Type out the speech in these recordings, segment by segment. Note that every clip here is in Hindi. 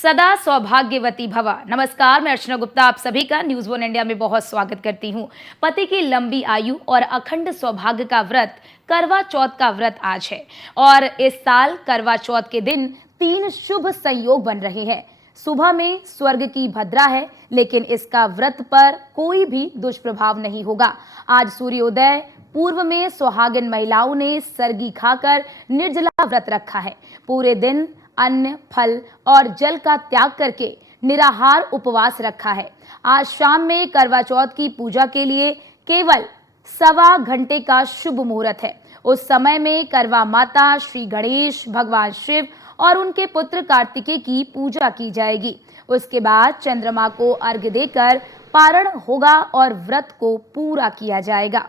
सदा सौभाग्यवती भवा। नमस्कार, मैं अर्चना गुप्ता आप सभी का न्यूज़ वन इंडिया में बहुत स्वागत करती हूं। पति की लंबी आयु और अखंड सौभाग्य का व्रत करवा चौथ का व्रत आज है और इस साल करवा चौथ के दिन 3 शुभ संयोग बन रहे हैं। सुबह में स्वर्ग की भद्रा है, लेकिन इसका व्रत पर कोई भी दुष्प्रभाव नहीं होगा। आज सूर्योदय पूर्व में सुहागिन महिलाओं ने सरगी खाकर निर्जला व्रत रखा है। पूरे दिन अन्न, फल और जल का त्याग करके निराहार उपवास रखा है। आज शाम में करवा चौथ की पूजा के लिए केवल 1.25 घंटे का शुभ मुहूर्त है। उस समय में करवा माता, श्री गणेश, भगवान शिव और उनके पुत्र कार्तिकेय की पूजा की जाएगी। उसके बाद चंद्रमा को अर्घ्य देकर पारण होगा और व्रत को पूरा किया जाएगा।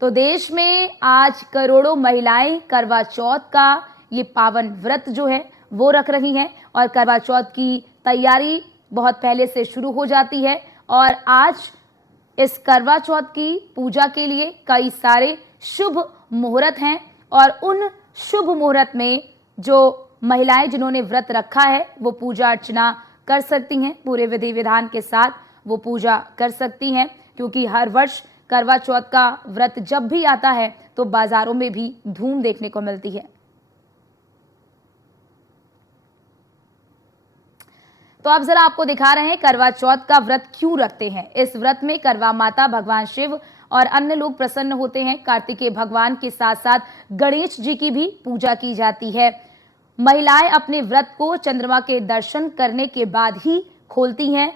तो देश में आज करोड़ों महिलाएं करवा चौथ का ये पावन व्रत जो है वो रख रही हैं और करवा चौथ की तैयारी बहुत पहले से शुरू हो जाती है। और आज इस करवा चौथ की पूजा के लिए कई सारे शुभ मुहूर्त हैं और उन शुभ मुहूर्त में जो महिलाएं जिन्होंने व्रत रखा है वो पूजा अर्चना कर सकती हैं। पूरे विधि विधान के साथ वो पूजा कर सकती हैं, क्योंकि हर वर्ष करवा चौथ का व्रत जब भी आता है तो बाजारों में भी धूम देखने को मिलती है। तो अब जरा आपको दिखा रहे हैं करवा चौथ का व्रत क्यों रखते हैं। इस व्रत में करवा माता, भगवान शिव और अन्य लोग प्रसन्न होते हैं। कार्तिकेय भगवान के साथ साथ गणेश जी की भी पूजा की जाती है। महिलाएं अपने व्रत को चंद्रमा के दर्शन करने के बाद ही खोलती हैं।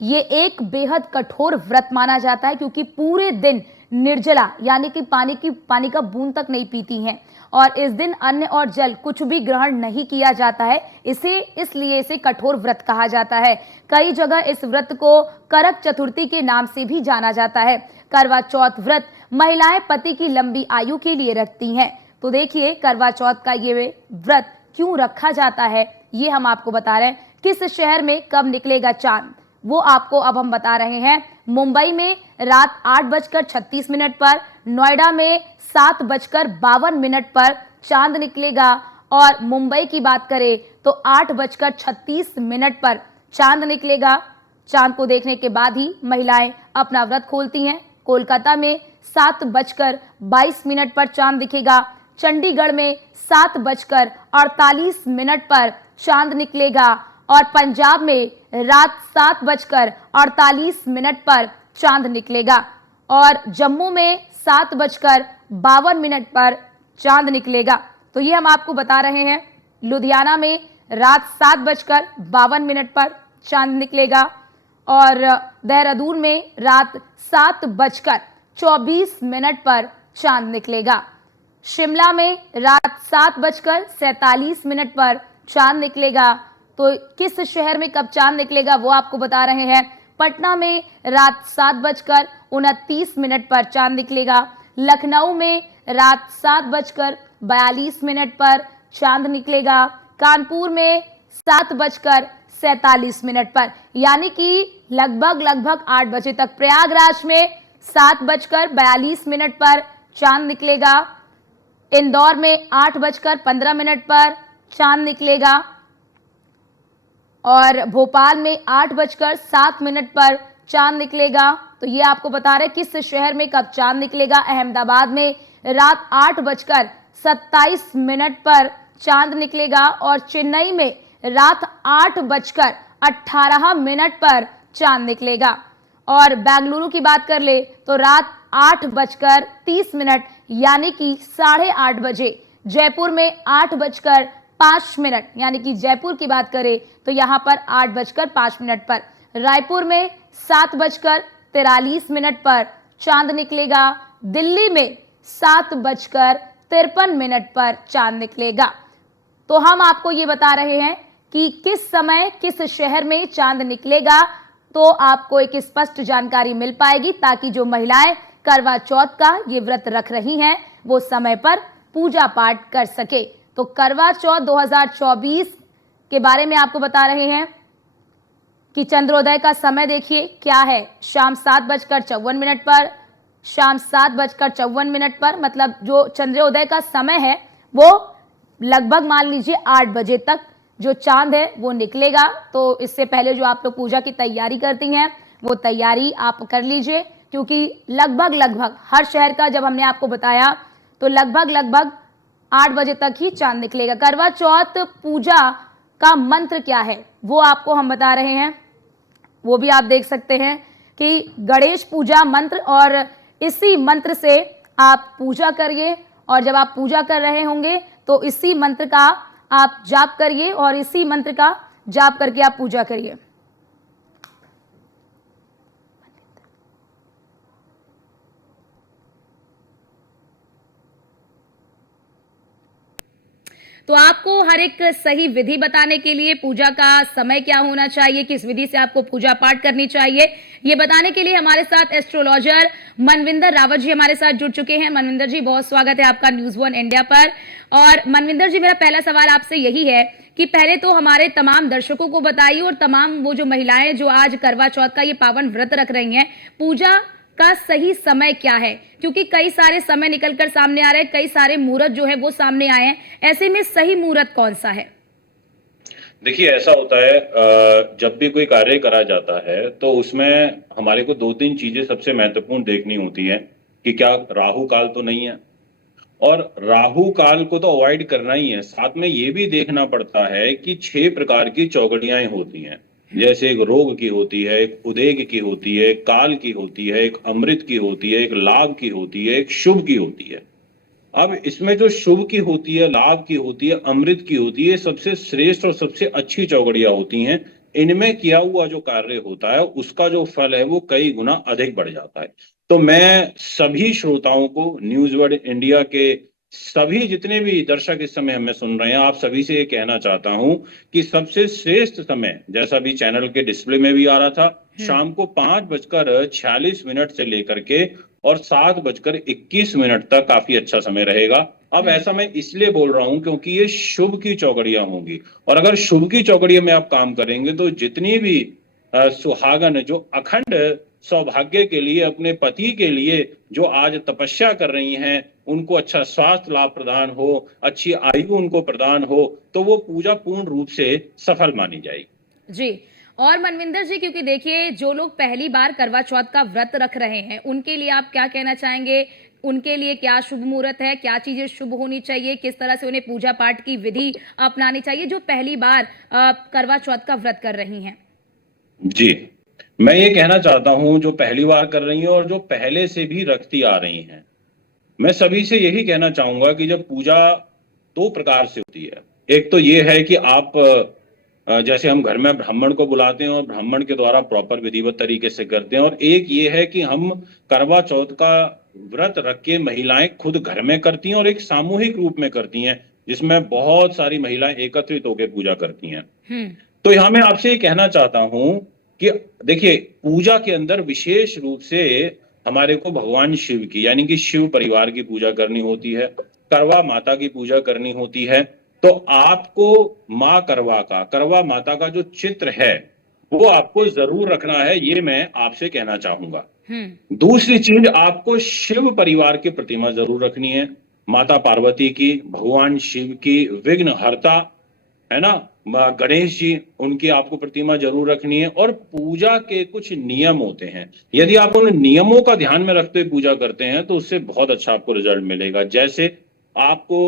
ये एक बेहद कठोर व्रत माना जाता है, क्योंकि पूरे दिन निर्जला यानी कि पानी का बूंद तक नहीं पीती हैं और इस दिन अन्न और जल कुछ भी ग्रहण नहीं किया जाता है। इसलिए इसे कठोर व्रत कहा जाता है। कई जगह इस व्रत को करक चतुर्थी के नाम से भी जाना जाता है। करवा चौथ व्रत महिलाएं पति की लंबी आयु के लिए रखती हैं। तो देखिए करवा चौथ का ये व्रत क्यों रखा जाता है, ये हम आपको बता रहे हैं। किस शहर में कब निकलेगा चांद, वो आपको अब हम बता रहे हैं। मुंबई में रात 8:36 पर, नोएडा में 7:52 पर चांद निकलेगा और मुंबई की बात करें तो 8:36 पर चांद निकलेगा। चांद को देखने के बाद ही महिलाएं अपना व्रत खोलती हैं। कोलकाता में 7:22 पर चांद दिखेगा। चंडीगढ़ में 7:48 पर चांद निकलेगा और पंजाब में रात 7:48 पर चांद निकलेगा और जम्मू में 7:52 पर चांद निकलेगा। तो ये हम आपको बता रहे हैं। लुधियाना में रात 7:52 पर चांद निकलेगा और देहरादून में रात 7:24 पर चांद निकलेगा। शिमला में रात 7:47 पर चांद निकलेगा। तो किस शहर में कब चांद निकलेगा वो आपको बता रहे हैं। पटना में रात 7:29 पर चांद निकलेगा। लखनऊ में रात 7:42 पर चांद निकलेगा। कानपुर में 7:47 पर, यानी कि लगभग 8 बजे तक। प्रयागराज में 7:42 पर चांद निकलेगा। इंदौर में 8:15 पर चांद निकलेगा और भोपाल में 8:07 पर चांद निकलेगा। तो ये आपको बता रहे किस शहर में कब चांद निकलेगा। अहमदाबाद में रात 8:27 पर चांद निकलेगा और चेन्नई में रात 8:18 पर चांद निकलेगा। और बेंगलुरु की बात कर ले तो रात 8:30 यानी कि 8:30 बजे। जयपुर में 8:05 यानी कि जयपुर की बात करें तो यहाँ पर 8:05 पर। रायपुर में 7:43 पर चांद निकलेगा। दिल्ली में 7:53 पर चांद निकलेगा। तो हम आपको ये बता रहे हैं कि किस समय किस शहर में चांद निकलेगा, तो आपको एक स्पष्ट जानकारी मिल पाएगी, ताकि जो महिलाएं करवा चौथ का ये व्रत रख रही हैं वो समय पर पूजा पाठ कर सके। तो करवा चौथ 2024 के बारे में आपको बता रहे हैं कि चंद्रोदय का समय देखिए क्या है। शाम 7:54 पर, शाम 7:54 पर, मतलब जो चंद्रोदय का समय है वो लगभग मान लीजिए 8 बजे तक जो चांद है वो निकलेगा। तो इससे पहले जो आप लोग पूजा की तैयारी करती हैं वो तैयारी आप कर लीजिए, क्योंकि लगभग हर शहर का जब हमने आपको बताया तो लगभग 8 बजे तक ही चांद निकलेगा। करवा चौथ पूजा का मंत्र क्या है वो आपको हम बता रहे हैं, वो भी आप देख सकते हैं कि गणेश पूजा मंत्र, और इसी मंत्र से आप पूजा करिए। और जब आप पूजा कर रहे होंगे तो इसी मंत्र का आप जाप करिए और इसी मंत्र का जाप करके आप पूजा करिए। तो आपको हर एक सही विधि बताने के लिए, पूजा का समय क्या होना चाहिए, किस विधि से आपको पूजा पाठ करनी चाहिए, ये बताने के लिए हमारे साथ एस्ट्रोलॉजर मनविंदर रावत जी हमारे साथ जुड़ चुके हैं। मनविंदर जी, बहुत स्वागत है आपका न्यूज़ वन इंडिया पर। और मनविंदर जी, मेरा पहला सवाल आपसे यही है कि पहले तो हमारे तमाम दर्शकों को बताइए, और तमाम वो जो महिलाएं जो आज करवा चौथ का ये पावन व्रत रख रही हैं, पूजा का सही समय क्या है, क्योंकि कई सारे समय निकलकर सामने आ रहे हैं, कई सारे मुहूर्त जो है वो सामने आए हैं, ऐसे में सही मुहूर्त कौन सा है? देखिए, ऐसा होता है, जब भी कोई कार्य करा जाता है तो उसमें हमारे को 2-3 चीजें सबसे महत्वपूर्ण देखनी होती है कि क्या राहु काल तो नहीं है, और राहु काल को तो अवॉइड करना ही है। साथ में ये भी देखना पड़ता है कि 6 प्रकार की चौगड़ियां होती हैं, जैसे एक रोग की होती है, एक उदेग की होती है, एक काल की होती है, एक अमृत की होती है, एक लाभ की होती है, एक शुभ की होती है। अब इसमें जो शुभ की होती है, लाभ की होती है, अमृत की होती है, सबसे श्रेष्ठ और सबसे अच्छी चौगड़ियां होती हैं। इनमें किया हुआ जो कार्य होता है उसका जो फल है वो कई गुना अधिक बढ़ जाता है। तो मैं सभी श्रोताओं को, न्यूज वर्ल्ड इंडिया के सभी जितने भी दर्शक इस समय हमें सुन रहे हैं, आप सभी से ये कहना चाहता हूं कि सबसे श्रेष्ठ समय, जैसा भी चैनल के डिस्प्ले में भी आ रहा था, शाम को 5:46 से लेकर के और 7:21 तक काफी अच्छा समय रहेगा। अब ऐसा मैं इसलिए बोल रहा हूं क्योंकि ये शुभ की चौकड़ियां होंगी, और अगर शुभ की चौकड़ियों में आप काम करेंगे तो जितनी भी सुहागन जो अखंड सौभाग्य के लिए, अपने पति के लिए जो आज तपस्या कर रही हैं, उनको अच्छा स्वास्थ्य लाभ प्रदान हो, अच्छी आयु उनको प्रदान हो, तो वो पूजा पूर्ण रूप से सफल मानी जाएगी। जी। और मनविंदर जी, क्योंकि देखिए जो लोग पहली बार करवा चौथ का व्रत रख रहे हैं उनके लिए आप क्या कहना चाहेंगे? उनके लिए क्या शुभ मुहूर्त है, क्या चीजें शुभ होनी चाहिए, किस तरह से उन्हें पूजा पाठ की विधि अपनानी चाहिए जो पहली बार करवा चौथ का व्रत कर रही हैं? जी, मैं ये कहना चाहता हूं, जो पहली बार कर रही हैं और जो पहले से भी रखती आ रही हैं, मैं सभी से यही कहना चाहूंगा कि जब पूजा 2 प्रकार से होती है। एक तो ये है कि आप जैसे हम घर में ब्राह्मण को बुलाते हैं और ब्राह्मण के द्वारा प्रॉपर विधिवत तरीके से करते हैं, और एक ये है कि हम करवा चौथ का व्रत रख के महिलाएं खुद घर में करती हैं और एक सामूहिक रूप में करती हैं, जिसमें बहुत सारी महिलाएं एकत्रित होकर पूजा करती हैं। तो यहाँ मैं आपसे ये कहना चाहता हूं कि देखिए, पूजा के अंदर विशेष रूप से हमारे को भगवान शिव की, यानी कि शिव परिवार की पूजा करनी होती है, करवा माता की पूजा करनी होती है। तो आपको माँ करवा माता का जो चित्र है वो आपको जरूर रखना है, ये मैं आपसे कहना चाहूंगा। दूसरी चीज, आपको शिव परिवार की प्रतिमा जरूर रखनी है, माता पार्वती की, भगवान शिव की, विघ्न हरता है ना, गणेश जी, उनकी आपको प्रतिमा जरूर रखनी है। और पूजा के कुछ नियम होते हैं, यदि आप उन नियमों का ध्यान में रखते हुए पूजा करते हैं तो उससे बहुत अच्छा आपको रिजल्ट मिलेगा। जैसे आपको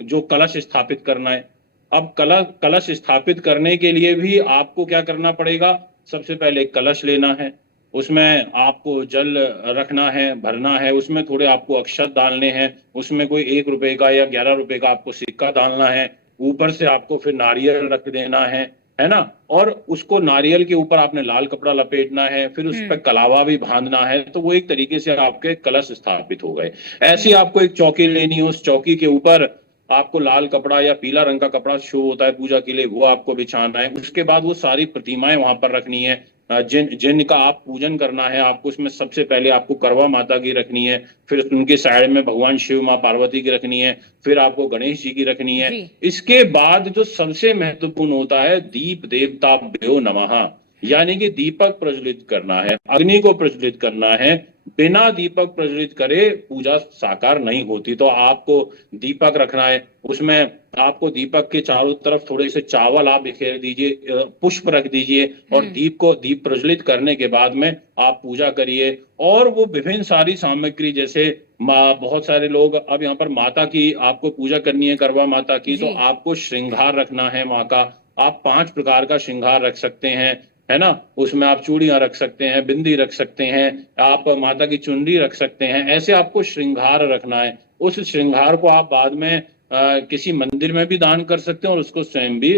जो कलश स्थापित करना है, अब कलश स्थापित करने के लिए भी आपको क्या करना पड़ेगा? सबसे पहले कलश लेना है, उसमें आपको जल रखना है, भरना है, उसमें थोड़े आपको अक्षत डालने हैं, उसमें कोई 1 रुपए का या 11 रुपए का आपको सिक्का डालना है, ऊपर से आपको फिर नारियल रख देना है ना, और उसको नारियल के ऊपर आपने लाल कपड़ा लपेटना है, फिर उस पर कलावा भी बांधना है, तो वो एक तरीके से आपके कलश स्थापित हो गए। ऐसे आपको एक चौकी लेनी है, उस चौकी के ऊपर आपको लाल कपड़ा या पीला रंग का कपड़ा शो होता है पूजा के लिए, वो आपको बिछाना है। उसके बाद वो सारी प्रतिमाएं वहां पर रखनी है, जिनका आप पूजन करना है आपको। उसमें सबसे पहले आपको करवा माता की रखनी है, फिर उनके साइड में भगवान शिव, माँ पार्वती की रखनी है, फिर आपको गणेश जी की रखनी है। इसके बाद जो सबसे महत्वपूर्ण होता है, दीप देवताभ्यो नमः, यानी कि दीपक प्रज्वलित करना है, अग्नि को प्रज्वलित करना है, बिना दीपक प्रज्वलित करे पूजा साकार नहीं होती। तो आपको दीपक रखना है, उसमें आपको दीपक के चारों तरफ थोड़े से चावल आप बिखेर दीजिए, पुष्प रख दीजिए और दीप प्रज्वलित करने के बाद में आप पूजा करिए। और वो विभिन्न सारी सामग्री, जैसे बहुत सारे लोग, अब यहाँ पर माता की आपको पूजा करनी है, करवा माता की, तो जी। आपको श्रृंगार रखना है माँ का। आप 5 प्रकार का श्रृंगार रख सकते हैं, है ना। उसमें आप चूड़ियां रख सकते हैं, बिंदी रख सकते हैं, आप माता की चुनरी रख सकते हैं। ऐसे आपको श्रृंगार रखना है। उस श्रृंगार को आप बाद में किसी मंदिर में भी दान कर सकते हैं और उसको स्वयं भी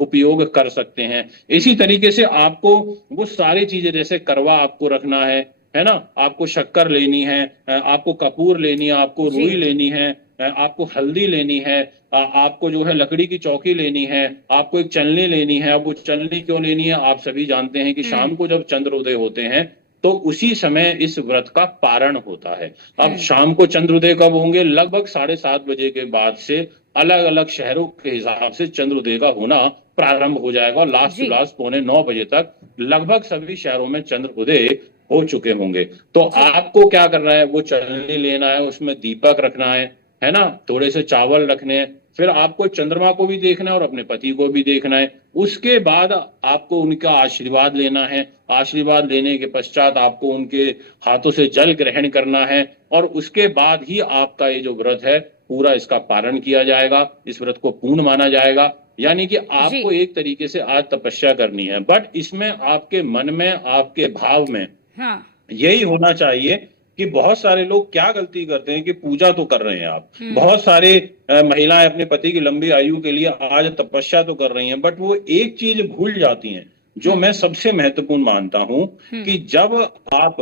उपयोग कर सकते हैं। इसी तरीके से आपको वो सारी चीजें, जैसे करवा आपको रखना है ना, आपको शक्कर लेनी है, आपको कपूर लेनी है, आपको जी। रुई लेनी है, आपको हल्दी लेनी है, आपको जो है लकड़ी की चौकी लेनी है, आपको एक चलनी लेनी है। अब वो चलनी क्यों लेनी है, आप सभी जानते हैं कि शाम को जब चंद्रोदय होते हैं तो उसी समय इस व्रत का पारण होता है। अब शाम को चंद्रोदय कब होंगे, लगभग 7:30 बजे के बाद से अलग अलग शहरों के हिसाब से चंद्रोदय का होना प्रारंभ हो जाएगा और लास्ट टू जी। लास्ट 9:15 बजे तक लगभग सभी शहरों में चंद्रोदय हो चुके होंगे। तो जी। आपको क्या करना है, वो चलनी लेना है, उसमें दीपक रखना है ना, थोड़े से चावल रखने हैं। फिर आपको चंद्रमा को भी देखना है और अपने पति को भी देखना है। उसके बाद आपको उनका आशीर्वाद लेना है। आशीर्वाद लेने के पश्चात आपको उनके हाथों से जल ग्रहण करना है और उसके बाद ही आपका ये जो व्रत है पूरा इसका पारण किया जाएगा, इस व्रत को पूर्ण माना जाएगा। यानी कि जी। आपको एक तरीके से आज तपस्या करनी है, बट इसमें आपके मन में, आपके भाव में हाँ। यही होना चाहिए कि बहुत सारे लोग क्या गलती करते हैं कि पूजा तो कर रहे हैं आप, बहुत सारे महिलाएं अपने पति की लंबी आयु के लिए आज तपस्या तो कर रही हैं, बट वो एक चीज भूल जाती हैं जो मैं सबसे महत्वपूर्ण मानता हूं कि जब आप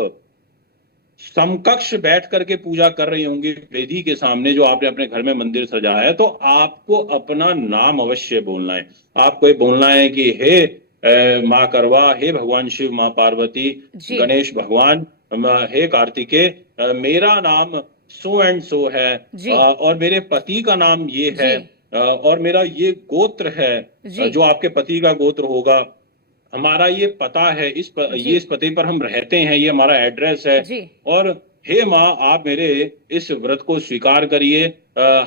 समकक्ष बैठ करके पूजा कर रही होंगी वेदी के सामने, जो आपने अपने घर में मंदिर सजाया है, तो आपको अपना नाम अवश्य बोलना है। आपको ये बोलना है कि हे माँ करवा, हे भगवान शिव, माँ पार्वती, जी। गणेश भगवान, हे कार्तिकेय, मेरा नाम सो एंड सो है, जी। और मेरे पति का नाम ये है, जी। और मेरा ये गोत्र है, जी। जो आपके पति का गोत्र होगा, हमारा ये पता है, जी। ये इस पते पर हम रहते हैं, ये हमारा एड्रेस है। जी। और हे माँ, आप मेरे इस व्रत को स्वीकार करिए,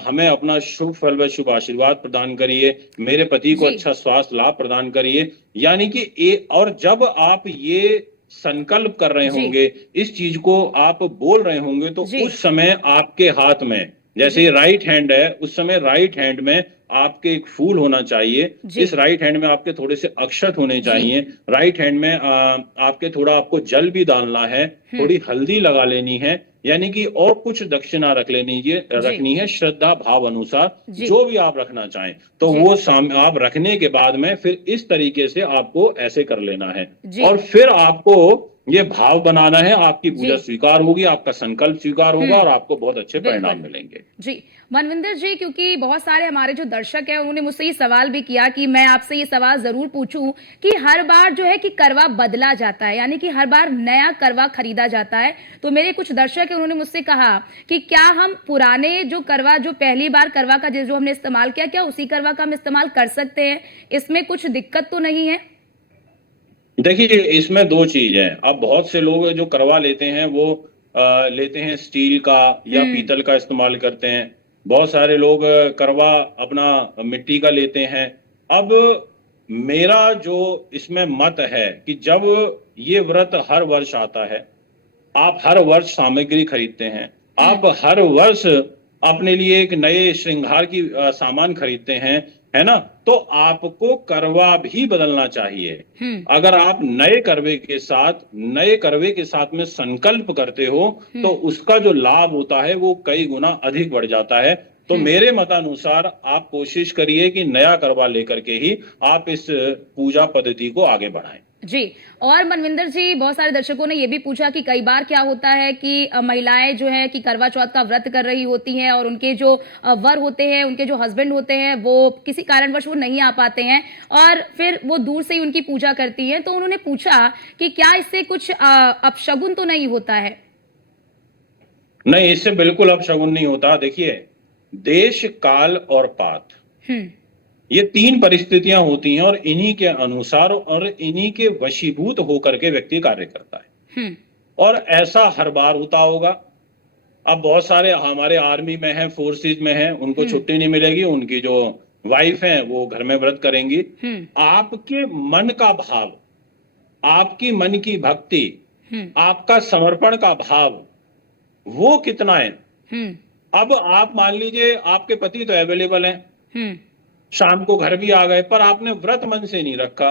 हमें अपना शुभ फल व शुभ आशीर्वाद प्रदान करिए, मेरे पति को जी। अच्छा स्वास्थ्य लाभ प्रदान करिए। यानी कि और जब आप ये संकल्प कर रहे जी। होंगे, इस चीज को आप बोल रहे होंगे, तो जी। उस समय आपके हाथ में, जैसे जी। ये राइट हैंड है, उस समय राइट हैंड में आपके एक फूल होना चाहिए। जी। इस राइट हैंड में आपके थोड़े से अक्षत होने जी। चाहिए। राइट हैंड में आपके थोड़ा आपको जल भी डालना है, थोड़ी हल्दी लगा लेनी है, यानी कि और कुछ दक्षिणा जी। रखनी है श्रद्धा भाव अनुसार, जी। जो भी आप रखना चाहें। तो जी। वो आप रखने के बाद में फिर इस तरीके से आपको ऐसे कर लेना है जी। और फिर आपको ये भाव बनाना है, आपकी पूजा जी। स्वीकार होगी, आपका संकल्प स्वीकार होगा और आपको बहुत अच्छे परिणाम बिल्कुल। मिलेंगे। जी। मनविंदर जी, क्योंकि बहुत सारे हमारे जो दर्शक हैं उन्होंने मुझसे ये सवाल भी किया कि मैं आपसे ये सवाल ज़रूर पूछूं कि हर बार जो है कि करवा बदला जाता है, यानी कि हर बार नया करवा खरीदा जाता है। तो मेरे कुछ दर्शक हैं, उन्होंने मुझसे कहा कि क्या हम पुराने जो करवा, जो पहली बार करवा का जो हमने इस्तेमाल किया, क्या उसी करवा का हम इस्तेमाल कर सकते हैं? इसमें कुछ दिक्कत तो नहीं है? देखिए, इसमें 2 चीज़ हैं। अब बहुत से लोग जो करवा लेते हैं वो लेते हैं स्टील का या पीतल का इस्तेमाल करते हैं। बहुत सारे लोग करवा अपना मिट्टी का लेते हैं। अब मेरा जो इसमें मत है कि जब ये व्रत हर वर्ष आता है, आप हर वर्ष सामग्री खरीदते हैं, आप हर वर्ष अपने लिए एक नए श्रृंगार की सामान खरीदते हैं, है ना? तो आपको करवा भी बदलना चाहिए। अगर आप नए करवे के साथ में संकल्प करते हो, तो उसका जो लाभ होता है वो कई गुना अधिक बढ़ जाता है। तो मेरे मतानुसार आप कोशिश करिए कि नया करवा लेकर के ही आप इस पूजा पद्धति को आगे बढ़ाएं। जी। और मनविंदर जी, बहुत सारे दर्शकों ने ये भी पूछा कि कई बार क्या होता है कि महिलाएं जो है कि करवा चौथ का व्रत कर रही होती हैं और उनके जो वर होते हैं, उनके जो हस्बैंड होते हैं, वो किसी कारणवश वो नहीं आ पाते हैं और फिर वो दूर से ही उनकी पूजा करती हैं। तो उन्होंने पूछा कि क्या इससे कुछ अपशगुन तो नहीं होता है? नहीं, इससे बिल्कुल अपशगुन नहीं होता। देखिए, देश, काल और पात, ये 3 परिस्थितियां होती हैं और इन्हीं के अनुसार और इन्हीं के वशीभूत होकर के व्यक्ति कार्य करता है। और ऐसा हर बार होता होगा। अब बहुत सारे हमारे आर्मी में हैं, फोर्सेस में हैं, उनको छुट्टी नहीं मिलेगी, उनकी जो वाइफ हैं वो घर में व्रत करेंगी। आपके मन का भाव, आपकी मन की भक्ति, आपका समर्पण का भाव वो कितना है। अब आप मान लीजिए आपके पति तो अवेलेबल हैं, शाम को घर भी आ गए, पर आपने व्रत मन से नहीं रखा,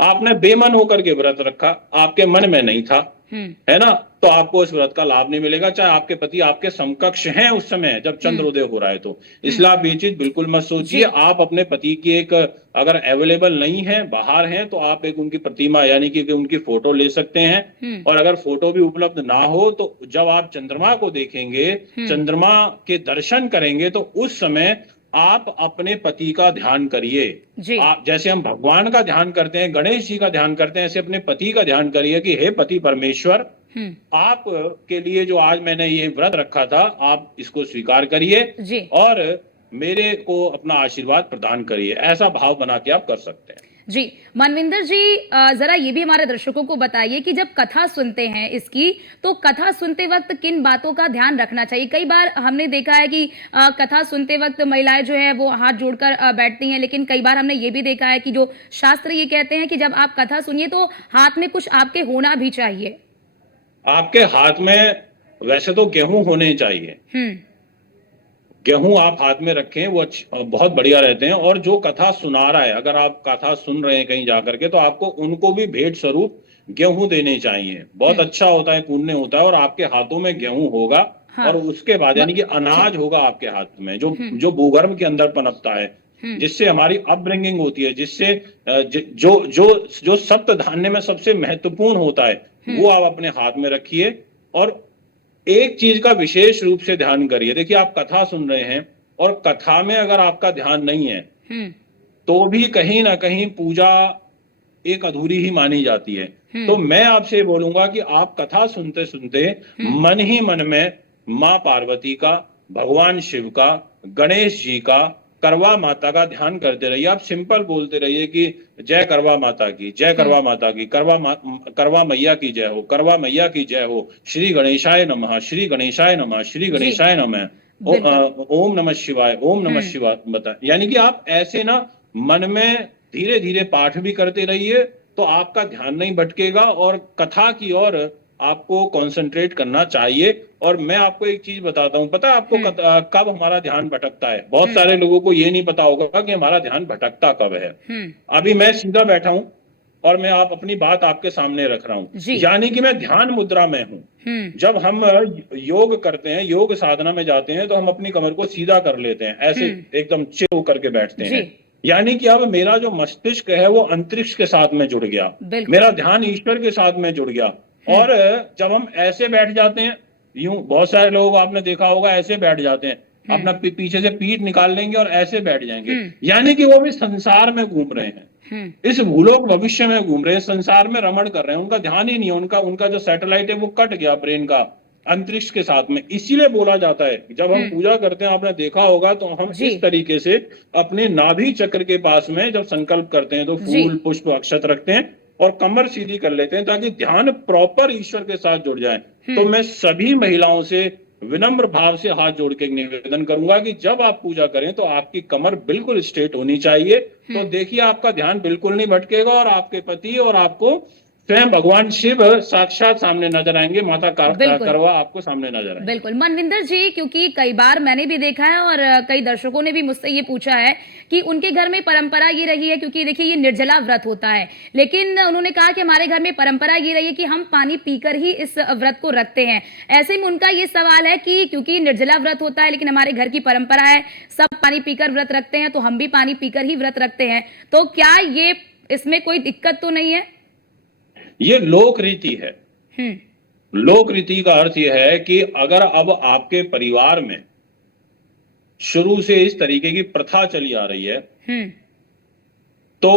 आपने बेमन होकर के व्रत रखा, आपके मन में नहीं था, है ना, तो आपको इस व्रत का लाभ नहीं मिलेगा, चाहे आपके पति आपके समकक्ष हैं उस समय जब चंद्रोदय हो रहा है। तो इसलिए आप ये चीज बिल्कुल मत सोचिए। आप अपने पति की एक, अगर अवेलेबल नहीं है, बाहर हैं, तो आप एक उनकी प्रतिमा यानी कि उनकी फोटो ले सकते हैं। और अगर फोटो भी उपलब्ध ना हो तो जब आप चंद्रमा को देखेंगे, चंद्रमा के दर्शन करेंगे, तो उस समय आप अपने पति का ध्यान करिए। आप जैसे हम भगवान का ध्यान करते हैं, गणेश जी का ध्यान करते हैं, ऐसे अपने पति का ध्यान करिए कि हे पति परमेश्वर, आप के लिए जो आज मैंने ये व्रत रखा था, आप इसको स्वीकार करिए और मेरे को अपना आशीर्वाद प्रदान करिए। ऐसा भाव बना के आप कर सकते हैं। जी मनविंदर जी, जरा ये भी हमारे दर्शकों को बताइए कि जब कथा सुनते हैं इसकी, तो कथा सुनते वक्त किन बातों का ध्यान रखना चाहिए। कई बार हमने देखा है कि कथा सुनते वक्त महिलाएं जो है वो हाथ जोड़कर बैठती हैं, लेकिन कई बार हमने ये भी देखा है कि जो शास्त्र ये कहते हैं कि जब आप कथा सुनिए तो हाथ में कुछ आपके होना भी चाहिए। आपके हाथ में वैसे तो गेहूं होने चाहिए, गेहूं आप हाथ में रखें, वो बहुत बढ़िया रहते हैं। और जो कथा सुना रहा है, अगर आप कथा सुन रहे हैं कहीं जाकर के, तो आपको उनको भी भेंट स्वरूप गेहूं देने चाहिए। बहुत अच्छा होता है, पुण्य होता है। और आपके हाथों में गेहूं होगा, और उसके बाद यानी कि अनाज होगा आपके हाथ में, जो भूगर्भ के अंदर पनपता है, जिससे हमारी अपब्रिंगिंग होती है, जिससे जो जो जो सप्त धान्य में सबसे महत्वपूर्ण होता है, वो आप अपने हाथ में रखिए। और एक चीज का विशेष रूप से ध्यान करिए। देखिए, आप कथा सुन रहे हैं और कथा में अगर आपका ध्यान नहीं है, तो भी कहीं ना कहीं पूजा एक अधूरी ही मानी जाती है। तो मैं आपसे बोलूंगा कि आप कथा सुनते सुनते मन ही मन में माँ पार्वती का, भगवान शिव का, गणेश जी का, करवा माता का ध्यान करते रहिए। आप सिंपल बोलते रहिए कि जय करवा माता की, जय करवा माता की, करवा मैया की जय हो, करवा मैया की जय हो, श्री गणेशाय नमः, श्री गणेशाय नमः, श्री गणेशाय नमः, ओम नमः शिवाय, ओम नमः शिवाय बता। यानी कि आप ऐसे ना मन में धीरे धीरे पाठ भी करते रहिए, तो आपका ध्यान नहीं भटकेगा और कथा की ओर आपको कंसंट्रेट करना चाहिए। और मैं आपको एक चीज बताता हूं, पता है आपको कब हमारा ध्यान भटकता है? बहुत सारे लोगों को ये नहीं पता होगा कि हमारा ध्यान भटकता कब है। अभी मैं सीधा बैठा हूं और मैं अपनी बात आपके सामने रख रहा हूं, यानी कि मैं ध्यान मुद्रा में हूं। जब हम योग करते हैं, योग साधना में जाते हैं, तो हम अपनी कमर को सीधा कर लेते हैं, ऐसे एकदम चिल होकर के बैठते हैं। यानी कि अब मेरा जो मस्तिष्क है वो अंतरिक्ष के साथ में जुड़ गया, मेरा ध्यान ईश्वर के साथ में जुड़ गया। और जब हम ऐसे बैठ जाते हैं, यूं बहुत सारे लोग आपने देखा होगा ऐसे बैठ जाते हैं, अपना पीछे से पीठ निकाल लेंगे और ऐसे बैठ जाएंगे, यानी कि वो भी संसार में घूम रहे हैं, इस भूलोक भविष्य में घूम रहे हैं, संसार में रमण कर रहे हैं, उनका ध्यान ही नहीं है, उनका जो सैटेलाइट है वो कट गया ब्रेन का अंतरिक्ष के साथ में। इसीलिए बोला जाता है जब हम पूजा करते हैं, आपने देखा होगा, तो हम इस तरीके से अपने नाभि चक्र के पास में जब संकल्प करते हैं, तो फूल पुष्प अक्षत रखते हैं और कमर सीधी कर लेते हैं, ताकि ध्यान प्रॉपर ईश्वर के साथ जुड़ जाए। तो मैं सभी महिलाओं से विनम्र भाव से हाथ जोड़ के निवेदन करूंगा कि जब आप पूजा करें तो आपकी कमर बिल्कुल स्ट्रेट होनी चाहिए। तो देखिए, आपका ध्यान बिल्कुल नहीं भटकेगा और आपके पति और आपको स्वयं भगवान शिव साक्षात सामने नजर आएंगे, माता करवा आपको सामने नजर आएंगे। बिल्कुल मनविंदर जी, क्योंकि कई बार मैंने भी देखा है और कई दर्शकों ने भी मुझसे ये पूछा है कि उनके घर में परंपरा ये रही है, क्योंकि देखिए ये निर्जला व्रत होता है, लेकिन उन्होंने कहा कि हमारे घर में परंपरा ये रही है कि हम पानी पीकर ही इस व्रत को रखते हैं। ऐसे में उनका ये सवाल है कि क्योंकि निर्जला व्रत होता है, लेकिन हमारे घर की परंपरा है सब पानी पीकर व्रत रखते हैं, तो हम भी पानी पीकर ही व्रत रखते हैं, तो क्या ये इसमें कोई दिक्कत तो नहीं है? ये लोक रीति है। लोक रीति का अर्थ यह है कि अगर अब आपके परिवार में शुरू से इस तरीके की प्रथा चली आ रही है, तो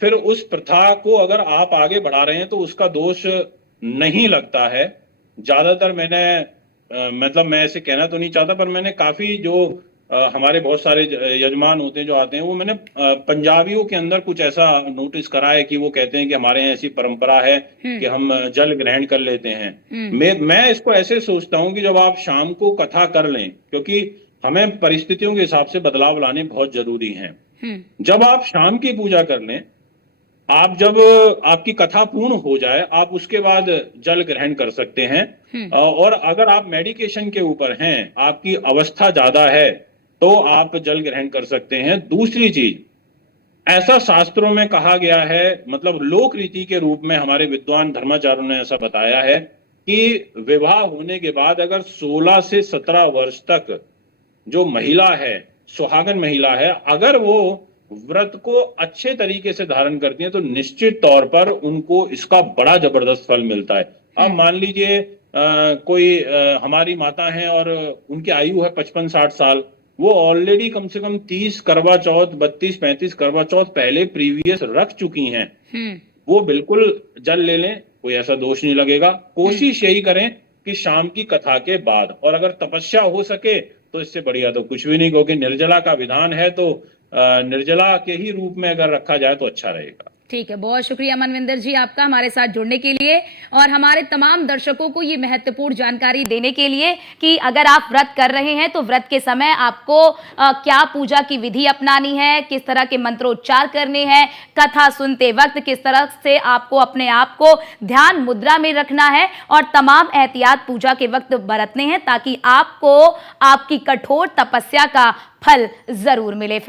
फिर उस प्रथा को अगर आप आगे बढ़ा रहे हैं तो उसका दोष नहीं लगता है। ज्यादातर मैंने मतलब मैं ऐसे कहना तो नहीं चाहता, पर मैंने काफी जो हमारे बहुत सारे यजमान होते हैं जो आते हैं, वो मैंने पंजाबियों के अंदर कुछ ऐसा नोटिस करा है कि वो कहते हैं कि हमारे यहाँ ऐसी परंपरा है कि हम जल ग्रहण कर लेते हैं। मैं इसको ऐसे सोचता हूँ कि जब आप शाम को कथा कर लें, क्योंकि हमें परिस्थितियों के हिसाब से बदलाव लाने बहुत जरूरी हैं। जब आप शाम की पूजा कर लें, आप जब आपकी कथा पूर्ण हो जाए, आप उसके बाद जल ग्रहण कर सकते हैं। और अगर आप मेडिकेशन के ऊपर हैं, आपकी अवस्था ज्यादा है, तो आप जल ग्रहण कर सकते हैं। दूसरी चीज, ऐसा शास्त्रों में कहा गया है, मतलब लोक रीति के रूप में हमारे विद्वान धर्माचार्यों ने ऐसा बताया है कि विवाह होने के बाद अगर 16 से 17 वर्ष तक जो महिला है, सुहागन महिला है, अगर वो व्रत को अच्छे तरीके से धारण करती है, तो निश्चित तौर पर उनको इसका बड़ा जबरदस्त फल मिलता है। अब मान लीजिए कोई हमारी माता है और उनकी आयु है 55-60 साल, वो ऑलरेडी कम से कम 30 करवा चौथ, 32-35 करवा चौथ पहले प्रीवियस रख चुकी हैं। वो बिल्कुल जल ले लें, कोई ऐसा दोष नहीं लगेगा। कोशिश यही करें कि शाम की कथा के बाद, और अगर तपस्या हो सके तो इससे बढ़िया तो कुछ भी नहीं, क्योंकि निर्जला का विधान है, तो निर्जला के ही रूप में अगर रखा जाए तो अच्छा रहेगा। ठीक है, बहुत शुक्रिया मनविंदर जी आपका हमारे साथ जुड़ने के लिए और हमारे तमाम दर्शकों को ये महत्वपूर्ण जानकारी देने के लिए कि अगर आप व्रत कर रहे हैं तो व्रत के समय आपको क्या पूजा की विधि अपनानी है, किस तरह के मंत्रोच्चार करने हैं, कथा सुनते वक्त किस तरह से आपको अपने आप को ध्यान मुद्रा में रखना है और तमाम एहतियात पूजा के वक्त बरतने हैं ताकि आपको आपकी कठोर तपस्या का फल जरूर मिले।